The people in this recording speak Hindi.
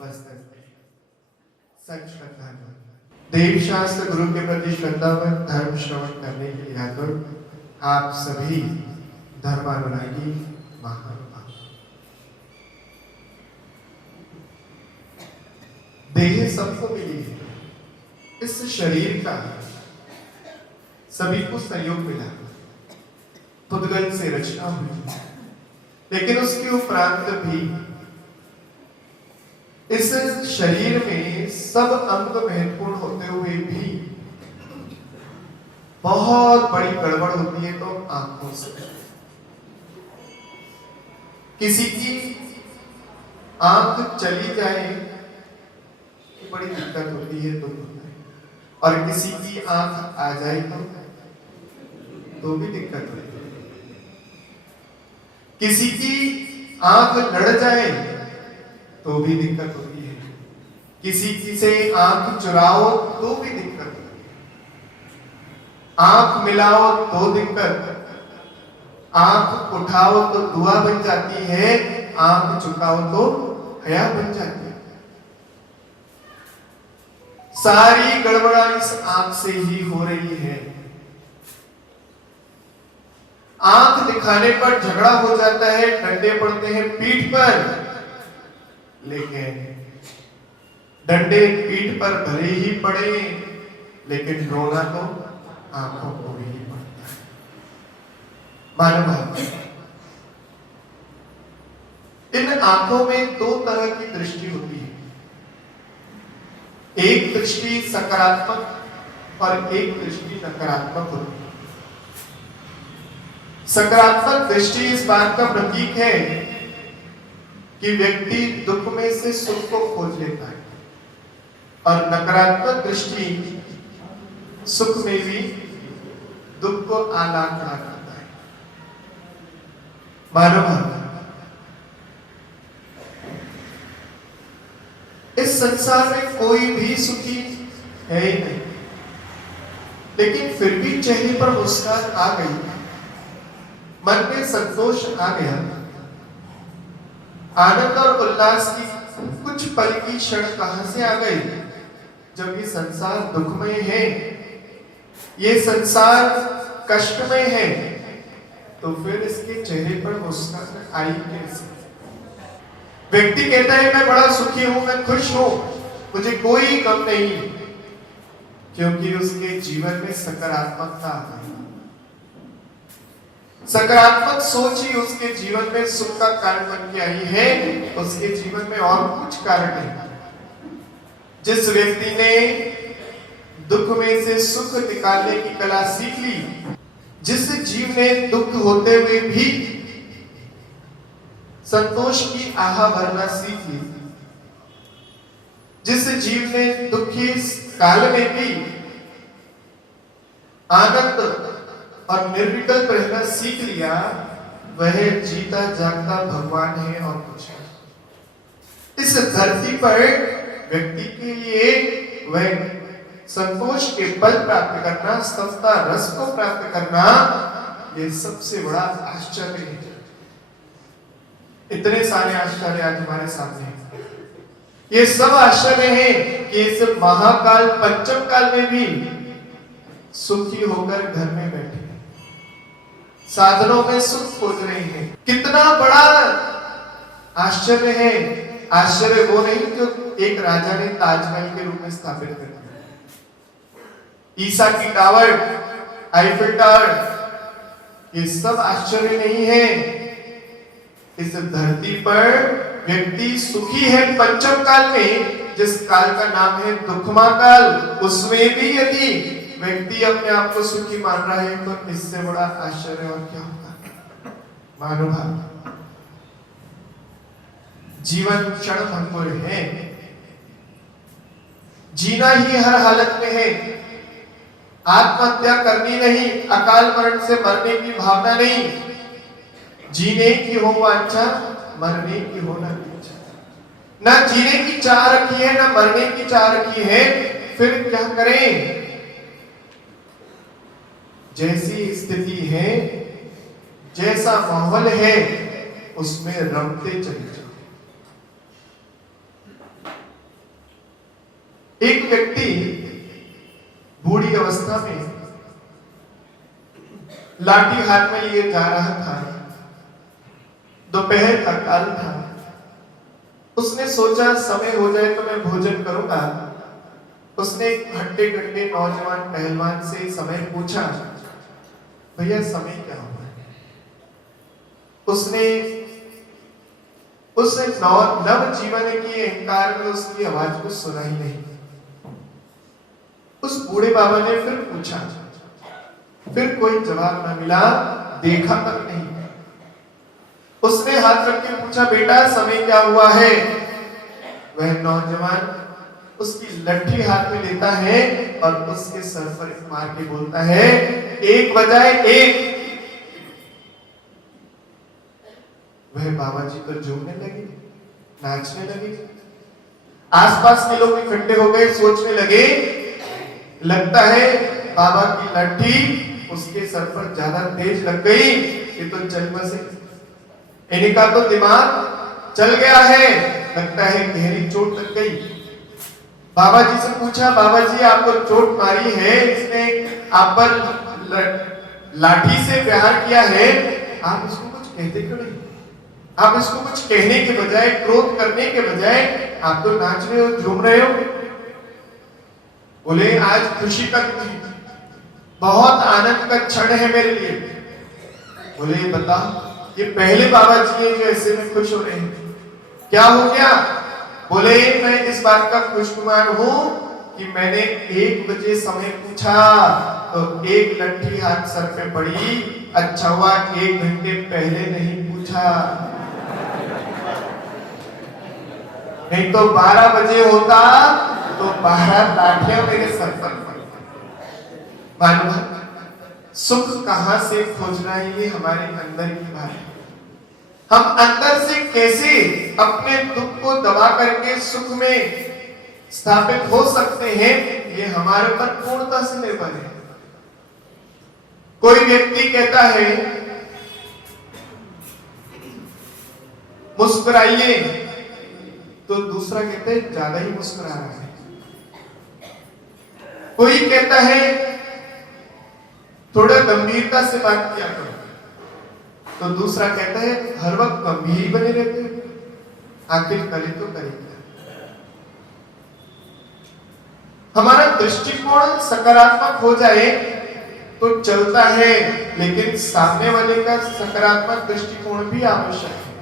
उपस्थित सच श्रद्धा देव शास्त्र गुरु के प्रति श्रद्धा व धर्म श्रवण करने के लिए आतुर आप सभी धर्मानुरागी महानुभाव। देह सबको मिली है, इस शरीर का सभी को संयोग मिला, पुद्गल से रचना हुई, लेकिन उसके उपरांत भी इस शरीर में सब अंग महत्वपूर्ण होते हुए भी बहुत बड़ी गड़बड़ होती है। तो आंखों से किसी की आंख चली जाए तो बड़ी दिक्कत होती है, दुख होता है, और किसी की आंख आ जाए तो भी दिक्कत होती है। किसी की आंख लड़ जाए तो भी दिक्कत होती है, किसी की से आंख चुराओ तो भी दिक्कत होती है, आंख मिलाओ तो दिक्कत, आंख उठाओ तो दुआ बन जाती है, आंख झुकाओ तो हया बन जाती है। सारी गड़बड़ा इस आंख से ही हो रही है। आंख दिखाने पर झगड़ा हो जाता है, डंडे पड़ते हैं पीठ पर, लेकिन डंडे पीठ पर भले ही पड़े, लेकिन रोना तो आंखों को भी पड़ता है। मानव इन आंखों में दो तरह की दृष्टि होती है, एक दृष्टि सकारात्मक और एक दृष्टि नकारात्मक होती है। सकारात्मक दृष्टि इस बात का प्रतीक है कि व्यक्ति दुख में से सुख को खोज लेता है, और नकारात्मक दृष्टि सुख में भी दुख को आला खड़ा करता है। मानव इस संसार में कोई भी सुखी है ही नहीं, लेकिन फिर भी चेहरे पर मुस्कान आ गई, मन में संतोष आ गया, आनंद और उल्लास की कुछ पल की क्षण कहां से आ गई? जब ये संसार दुखमय है, ये संसार कष्टमय है, तो फिर इसके चेहरे पर मुस्कान आई कैसे? व्यक्ति कहता है मैं बड़ा सुखी हूं, मैं खुश हूं, मुझे कोई गम नहीं, क्योंकि उसके जीवन में सकारात्मकता आ गई। सकारात्मक सोच ही उसके जीवन में सुख का कारण बन के आई है, उसके जीवन में और कुछ कारण है। जिस व्यक्ति ने दुख में से सुख निकालने की कला सीख ली, जिस जीव ने दुख होते हुए भी संतोष की आह भरना सीख ली, जिस जीव ने दुखी काल में भी आनंद और निर्विकल्प रहना सीख लिया, वह जीता जागता भगवान है और कुछ है। इस धरती पर व्यक्ति के लिए वह संतोष के पल प्राप्त करना, स्तब्धता रस को प्राप्त करना, यह सबसे बड़ा आश्चर्य है। इतने सारे आश्चर्य आज हमारे सामने हैं। ये सब आश्चर्य है कि इस महाकाल पंचम काल में भी सुखी होकर घर में बैठे, साधनों में सुख खोज रहे हैं। कितना बड़ा आश्चर्य है। आश्चर्य वो नहीं जो एक राजा ने ताजमहल के रूप में स्थापित कर दिया, ईसा की टावर, आईफिल टावर, ये सब आश्चर्य नहीं है। इस धरती पर व्यक्ति सुखी है पंचम काल में, जिस काल का नाम है दुखमा काल, उसमें भी यदि व्यक्ति अपने आप को सुखी मान रहा है, तो इससे बड़ा आश्चर्य और क्या होगा? मानो जीवन क्षण भंगुर है, जीना ही हर हालत में है। आत्महत्या करनी नहीं, अकाल मरण से मरने की भावना नहीं, जीने की हो वांछा, मरने की हो न इच्छा। ना जीने की चाह रखी है, ना मरने की चाह रखी है, फिर क्या करें? जैसी स्थिति है, जैसा माहौल है, उसमें रमते चले जाओ। एक व्यक्ति बूढ़ी अवस्था में लाठी हाथ में लिए जा रहा था। दोपहर का काल था। उसने सोचा समय हो जाए तो मैं भोजन करूंगा। उसने एक हट्टे कट्टे नौजवान पहलवान से समय पूछा, भैया समय क्या हुआ है? उसने उस नव जीवन की अहंकार में उसकी आवाज को सुना ही नहीं। उस बूढ़े बाबा ने फिर पूछा, फिर कोई जवाब न मिला, देखा तक नहीं। उसने हाथ रख के पूछा, बेटा समय क्या हुआ है? वह नौजवान उसकी लट्ठी हाथ में लेता है और उसके सर पर मार के बोलता है, 1 बजाए 1। वह बाबा जी तो झूमने लगे, नाचने लगे। आसपास के लोग इकट्ठे हो गए, सोचने लगे, लगता है बाबा की लट्ठी उसके सर पर ज्यादा तेज लग गई, ये तो चल बसे। इनका तो दिमाग चल गया है, लगता है गहरी चोट लग गई। बाबा जी से पूछा, बाबा जी आपको चोट मारी है, इसने आप पर लाठी से प्रहार किया है, आप इसको कुछ कहते क्यों नहीं? आप इसको कुछ कहने के बजाय, क्रोध करने के बजाय आप तो नाच रहे हो, झूम रहे हो। बोले आज खुशी का बहुत आनंद का क्षण है मेरे लिए। बोले बता, ये पहले बाबा जी हैं जो ऐसे में खुश हो रहे हैं, क्या हो गया? बोले मैं इस बात का खुशनुमा हूं कि मैंने 1 बजे समय पूछा तो 1 लट्ठी हाथ सर पे पड़ी। अच्छा हुआ 1 घंटे पहले नहीं पूछा, नहीं तो 12 बजे होता तो 12 लाठियां मेरे सर पर पड़ती। मालूम सुख कहां से खोजना है, ये हमारे अंदर की बात है। हम अंदर से कैसे अपने दुख को दबा करके सुख में स्थापित हो सकते हैं, ये हमारे ऊपर पूर्णता से निर्भर है। कोई व्यक्ति कहता है मुस्कुराइए, तो दूसरा कहता है ज्यादा ही मुस्कुरा रहा है। कोई कहता है थोड़ा गंभीरता से बात किया करो, तो दूसरा कहता है हर वक्त गंभीर बने रहते हो, आखिर करे तो करे क्या? हमारा दृष्टिकोण सकारात्मक हो जाए तो चलता है, लेकिन सामने वाले का सकारात्मक दृष्टिकोण भी आवश्यक है।